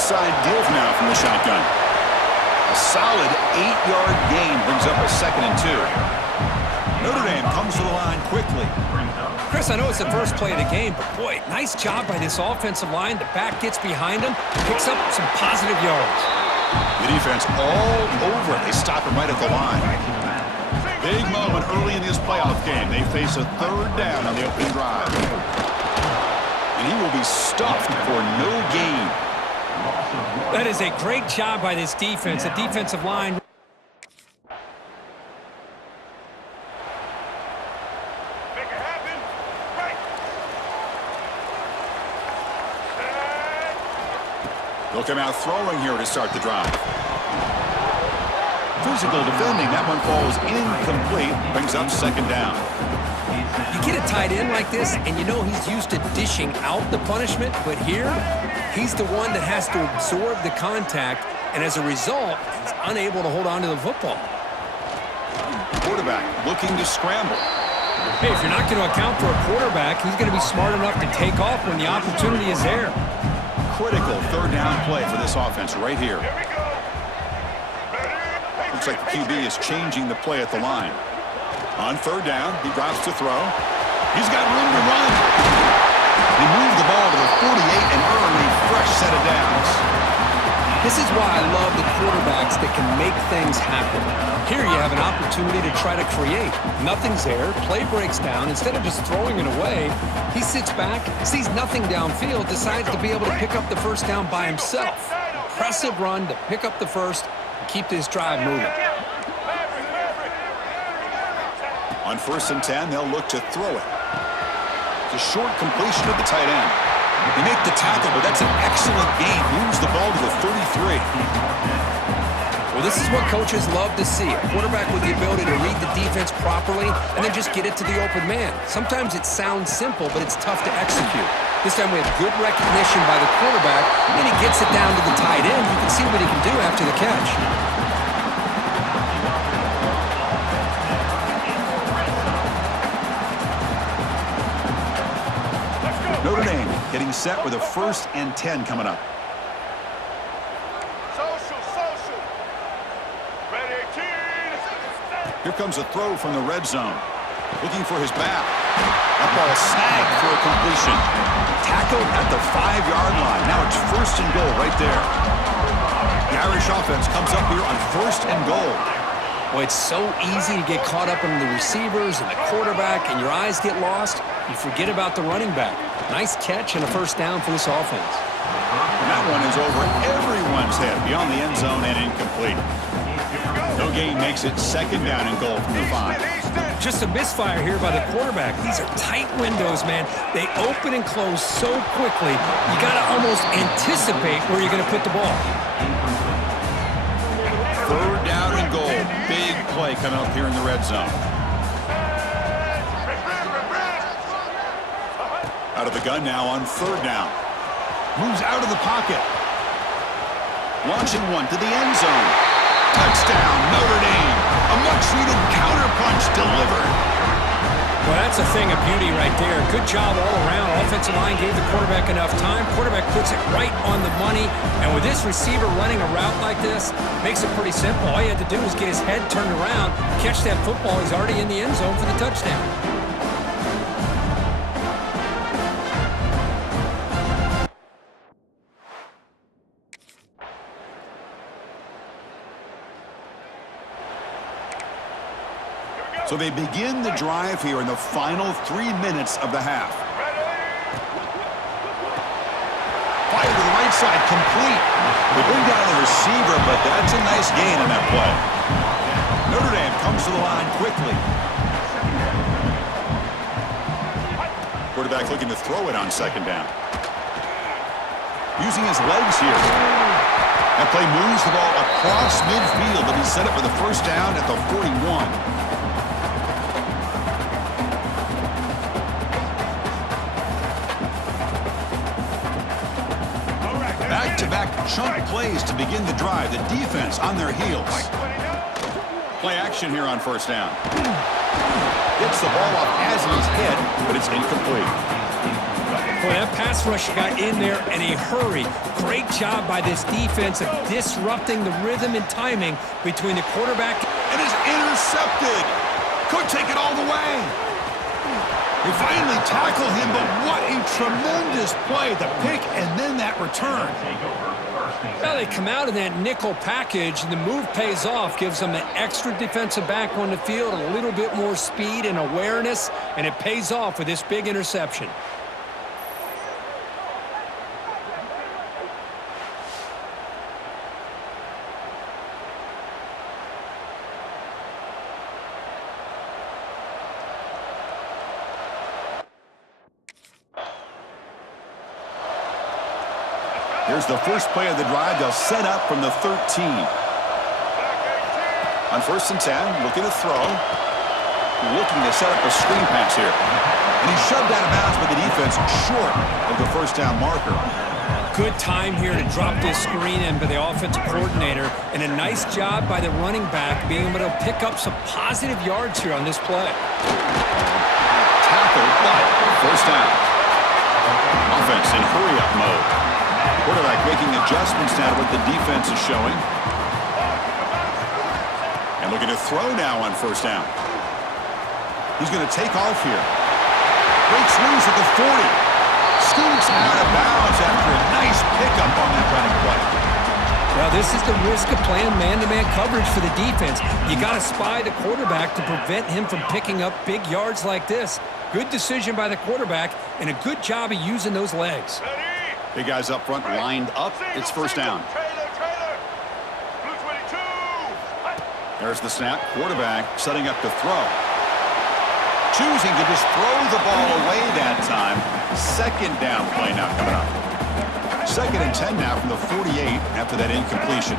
inside give now from the shotgun. A solid 8-yard gain brings up a 2nd and 2. Notre Dame comes to the line quickly. Chris, I know it's the first play of the game, but boy, nice job by this offensive line. The back gets behind him, picks up some positive yards. The defense all over it. They stop him right at the line. Big moment early in this playoff game. They face a 3rd down on the opening drive. And he will be stuffed for no gain. That is a great job by this defense. The defensive line. They'll come out throwing here to start the drive. Physical defending. That one falls incomplete. Brings up 2nd down. You get a tight end like this, and you know he's used to dishing out the punishment, but here, he's the one that has to absorb the contact, and as a result, he's unable to hold on to the football. Quarterback looking to scramble. Hey, if you're not going to account for a quarterback, he's going to be smart enough to take off when the opportunity is there. Critical 3rd down play for this offense right here. Looks like the QB is changing the play at the line. On 3rd down, he drops to throw. He's got room to run. He moved the ball to the 48 and earned a fresh set of downs. This is why I love the quarterbacks that can make things happen. Here you have an opportunity to try to create. Nothing's there. Play breaks down. Instead of just throwing it away, he sits back, sees nothing downfield, decides to be able to pick up the 1st down by himself. Impressive run to pick up the 1st and keep this drive moving. On 1st and 10, they'll look to throw it. It's a short completion of the tight end. They make the tackle, but that's an excellent gain. Moves the ball to the 33. Well, this is what coaches love to see. A quarterback with the ability to read the defense properly and then just get it to the open man. Sometimes it sounds simple, but it's tough to execute. This time we have good recognition by the quarterback, and then he gets it down to the tight end. You can see what he can do after the catch. Notre Dame getting set with a 1st and 10 coming up. Here comes a throw from the red zone. Looking for his back. That ball snagged for a completion. Tackled at the 5-yard line. Now it's 1st and goal right there. The Irish offense comes up here on 1st and goal. Well, it's so easy to get caught up in the receivers and the quarterback, and your eyes get lost. You forget about the running back. Nice catch and a 1st down for this offense. And that one is over everyone's head beyond the end zone and incomplete. No gain makes it 2nd down and goal from the 5. Just a misfire here by the quarterback. These are tight windows, man. They open and close so quickly, you got to almost anticipate where you're going to put the ball. 3rd down and goal. Big play coming up here in the red zone. Out of the gun now on 3rd down. Moves out of the pocket. Launching one to the end zone. Touchdown, Notre Dame. A much-needed counterpunch delivered. Well, that's a thing of beauty right there. Good job all around. Offensive line gave the quarterback enough time. Quarterback puts it right on the money. And with this receiver running a route like this, makes it pretty simple. All you had to do was get his head turned around, catch that football. He's already in the end zone for the touchdown. So they begin the drive here in the final 3 minutes of the half. Fire to the right side, complete. They bring down the receiver, but that's a nice gain on that play. Notre Dame comes to the line quickly. Quarterback looking to throw it on 2nd down. Using his legs here. That play moves the ball across midfield, and he set it for the 1st down at the 41. Back-to-back chunk plays to begin the drive. The defense on their heels. Play action here on 1st down. Gets the ball off Hasley's head, but it's incomplete. Boy, that pass rush got in there in a hurry. Great job by this defense of disrupting the rhythm and timing between the quarterback. It is intercepted. Could take it all the way. They finally tackle him, but what a tremendous play. The pick and then that return. Well, they come out in that nickel package, and the move pays off, gives them an extra defensive back on the field, a little bit more speed and awareness, and it pays off with this big interception. Here's the first play of the drive. They'll set up from the 13. On 1st and 10, looking to throw. Looking to set up a screen pass here. And he's shoved out of bounds by the defense short of the first down marker. Good time here to drop this screen in by the offensive coordinator, and a nice job by the running back being able to pick up some positive yards here on this play. Tackled, but first down. Offense in hurry-up mode. Quarterback making adjustments now to what the defense is showing. And looking to throw now on 1st down. He's going to take off here. Breaks loose at the 40. Scoots out of bounds after a nice pickup on that running play. Well, this is the risk of playing man-to-man coverage for the defense. You got to spy the quarterback to prevent him from picking up big yards like this. Good decision by the quarterback, and a good job of using those legs. Big guys up front lined up. It's 1st down. There's the snap. Quarterback setting up to throw. Choosing to just throw the ball away that time. 2nd down play now coming up. 2nd and 10 now from the 48 after that incompletion.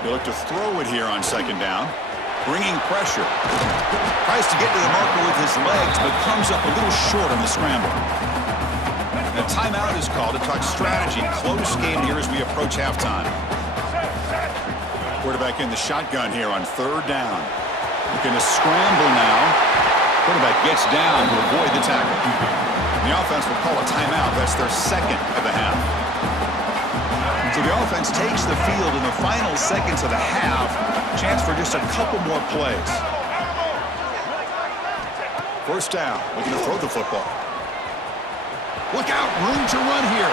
He'll look to throw it here on 2nd down. Bringing pressure. Tries to get to the marker with his legs, but comes up a little short on the scramble. A timeout is called to talk strategy. Close game here as we approach halftime. Quarterback in the shotgun here on 3rd down. Looking to scramble now. Quarterback gets down to avoid the tackle. The offense will call a timeout. That's their 2nd of the half. So the offense takes the field in the final seconds of the half. Chance for just a couple more plays. 1st down. Looking to throw the football. Look out, room to run here.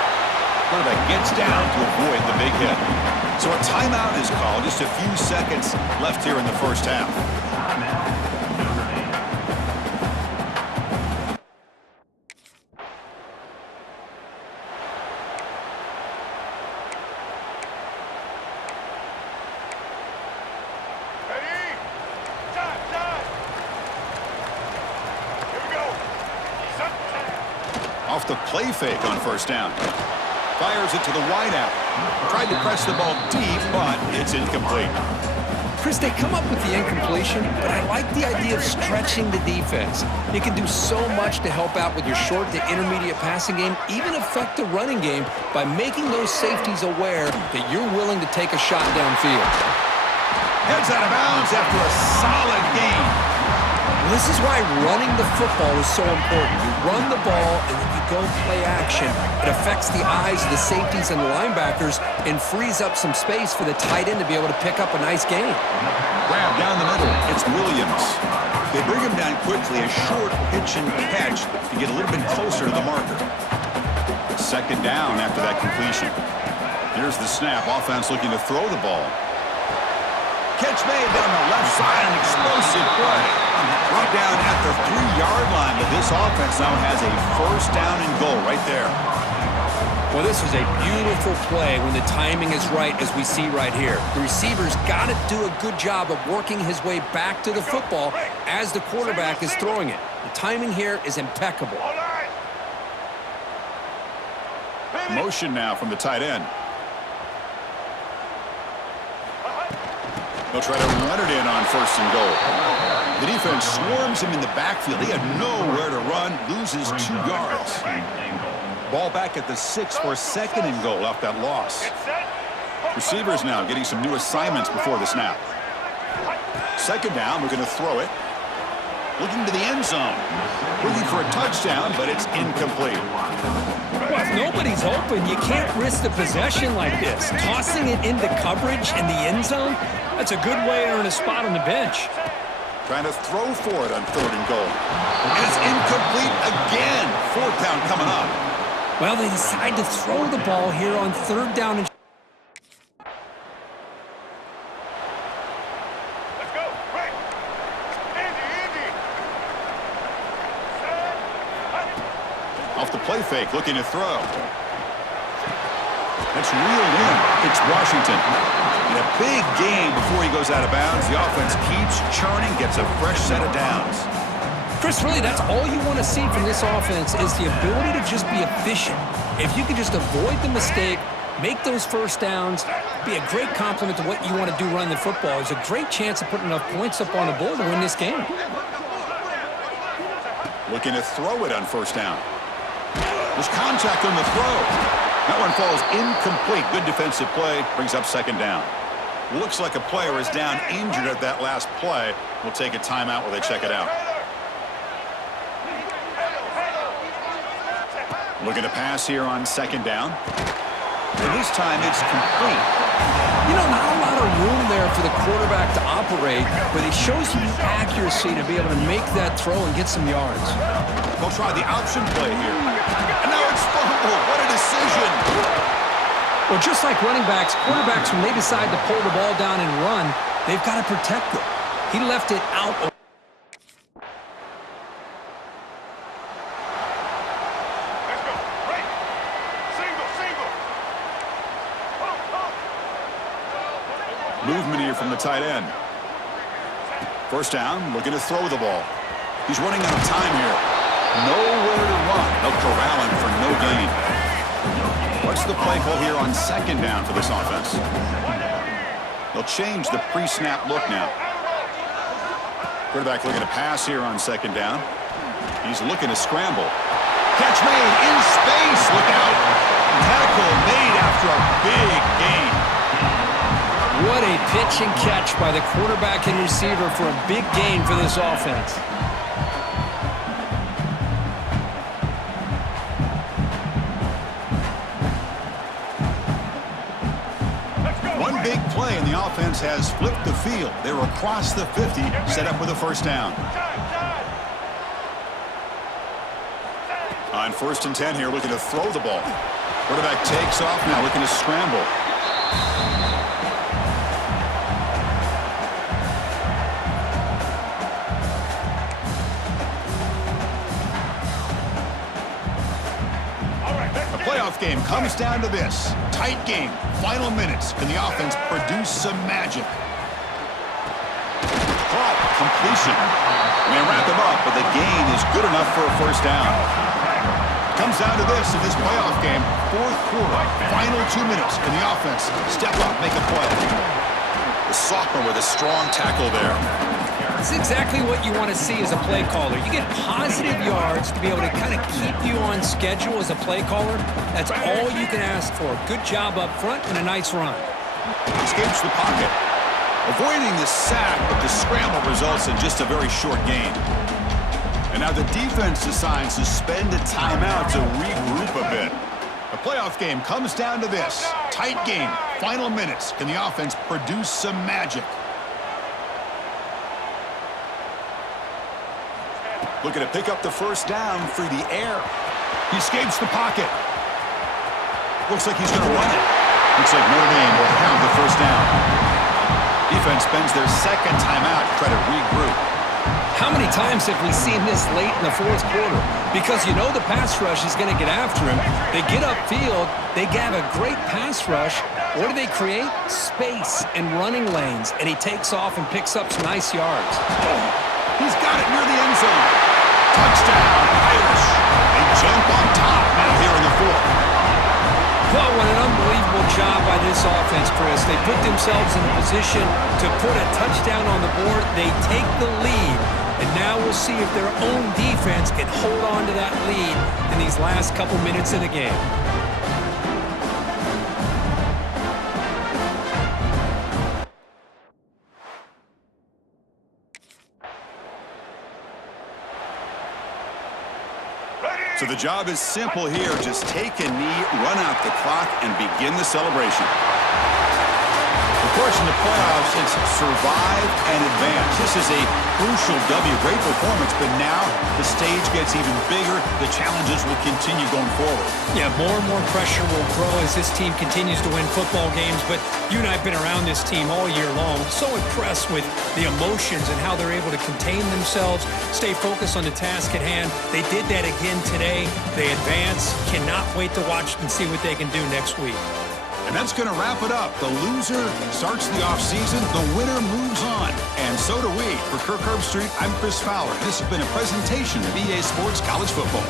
Quarterback gets down to avoid the big hit. So a timeout is called. Just a few seconds left here in the 1st half. Off the play fake on 1st down. Fires it to the wideout. Tried to press the ball deep, but it's incomplete. Chris, they come up with the incompletion, but I like the idea of stretching the defense. You can do so much to help out with your short to intermediate passing game, even affect the running game by making those safeties aware that you're willing to take a shot downfield. Heads out of bounds after a solid gain. Well, this is why running the football is so important. You run the ball and then you go play action. It affects the eyes of the safeties and the linebackers and frees up some space for the tight end to be able to pick up a nice gain. Grab down the middle. It's Williams. They bring him down quickly. A short pitch and catch to get a little bit closer to the marker. 2nd down after that completion. Here's the snap. Offense looking to throw the ball. Catch made down the left side. An explosive play. Brought down at the 3-yard line, but this offense now has a 1st down and goal right there. Well, this was a beautiful play when the timing is right, as we see right here. The receiver's got to do a good job of working his way back to the football as the quarterback is throwing it. The timing here is impeccable. Motion now from the tight end. They'll try to run it in on 1st and goal. The defense swarms him in the backfield. He had nowhere to run, loses 2 yards. Ball back at the 6 for 2nd and goal off that loss. Receivers now getting some new assignments before the snap. 2nd down, we're going to throw it. looking to the end zone. Looking for a touchdown, but it's incomplete. Well, if nobody's open, you can't risk the possession like this. Tossing it into coverage in the end zone, that's a good way to earn a spot on the bench. Trying to throw for it on 3rd and goal. And it's incomplete again. 4th down coming up. Well, they decide to throw the ball here on 3rd down and off the play fake, looking to throw. That's reeled in. It's Washington. In a big game before he goes out of bounds, the offense keeps churning, gets a fresh set of downs. Chris, really, that's all you want to see from this offense is the ability to just be efficient. If you can just avoid the mistake, make those first downs, be a great compliment to what you want to do running the football. There's a great chance of putting enough points up on the board to win this game. Looking to throw it on 1st down. There's contact on the throw. That one falls incomplete. Good defensive play. Brings up 2nd down. Looks like a player is down injured at that last play. We'll take a timeout while they check it out. Looking to pass here on 2nd down. And this time it's complete. You know, not a lot of room there for the quarterback to operate, but he shows you the accuracy to be able to make that throw and get some yards. They'll try the option play here. And now it's fumbled. What a decision. Well, just like running backs, quarterbacks, when they decide to pull the ball down and run, they've got to protect it. He left it out. Movement here from the tight end. 1st down, looking to throw the ball. He's running out of time here. Nowhere to run. They'll corral him for no gain. What's the play call here on 2nd down for this offense? They'll change the pre-snap look now. Quarterback looking to pass here on 2nd down. He's looking to scramble. Catch made in space. Look out. Tackle made after a big gain. What a pitch and catch by the quarterback and receiver for a big gain for this offense. One big play and the offense has flipped the field. They're across the 50, set up with a 1st down. On 1st and 10 here, looking to throw the ball. Quarterback takes off now, looking to scramble. Game comes down to this. Tight game. Final minutes. Can the offense produce some magic? Caught. Completion. They wrap him up, but the gain is good enough for a 1st down. Comes down to this in this playoff game. 4th quarter. Final 2 minutes. Can the offense step up, make a play? The sophomore with a strong tackle there. It's exactly what you want to see as a play caller. You get positive yards to be able to kind of keep you on schedule as a play caller. That's all you can ask for. Good job up front and a nice run. Escapes the pocket. Avoiding the sack, but the scramble results in just a very short gain. And now the defense decides to spend a timeout to regroup a bit. The playoff game comes down to this. Tight game. Final minutes. Can the offense produce some magic? Looking to pick up the 1st down through the air. He escapes the pocket. Looks like he's going to run it. Looks like Notre Dame will have the 1st down. Defense spends their 2nd timeout to try to regroup. How many times have we seen this late in the 4th quarter? Because you know the pass rush is going to get after him. They get upfield. They have a great pass rush. What do they create? Space and running lanes. And he takes off and picks up some nice yards. He's got it near the end zone. Touchdown, Irish. They jump on top now here in the 4th. Well, what an unbelievable job by this offense, Chris. They put themselves in a position to put a touchdown on the board. They take the lead. And now we'll see if their own defense can hold on to that lead in these last couple minutes of the game. So the job is simple here. Just take a knee, run out the clock, and begin the celebration. Of course, in the playoffs, it's survive and advance. This is a crucial W. Great performance, but now the stage gets even bigger. The challenges will continue going forward. Yeah, more and more pressure will grow as this team continues to win football games, but you and I have been around this team all year long. So impressed with the emotions and how they're able to contain themselves, stay focused on the task at hand. They did that again today. They advance. Cannot wait to watch and see what they can do next week. And that's going to wrap it up. The loser starts the offseason. The winner moves on. And so do we. For Kirk Herbstreit, I'm Chris Fowler. This has been a presentation of EA Sports College Football.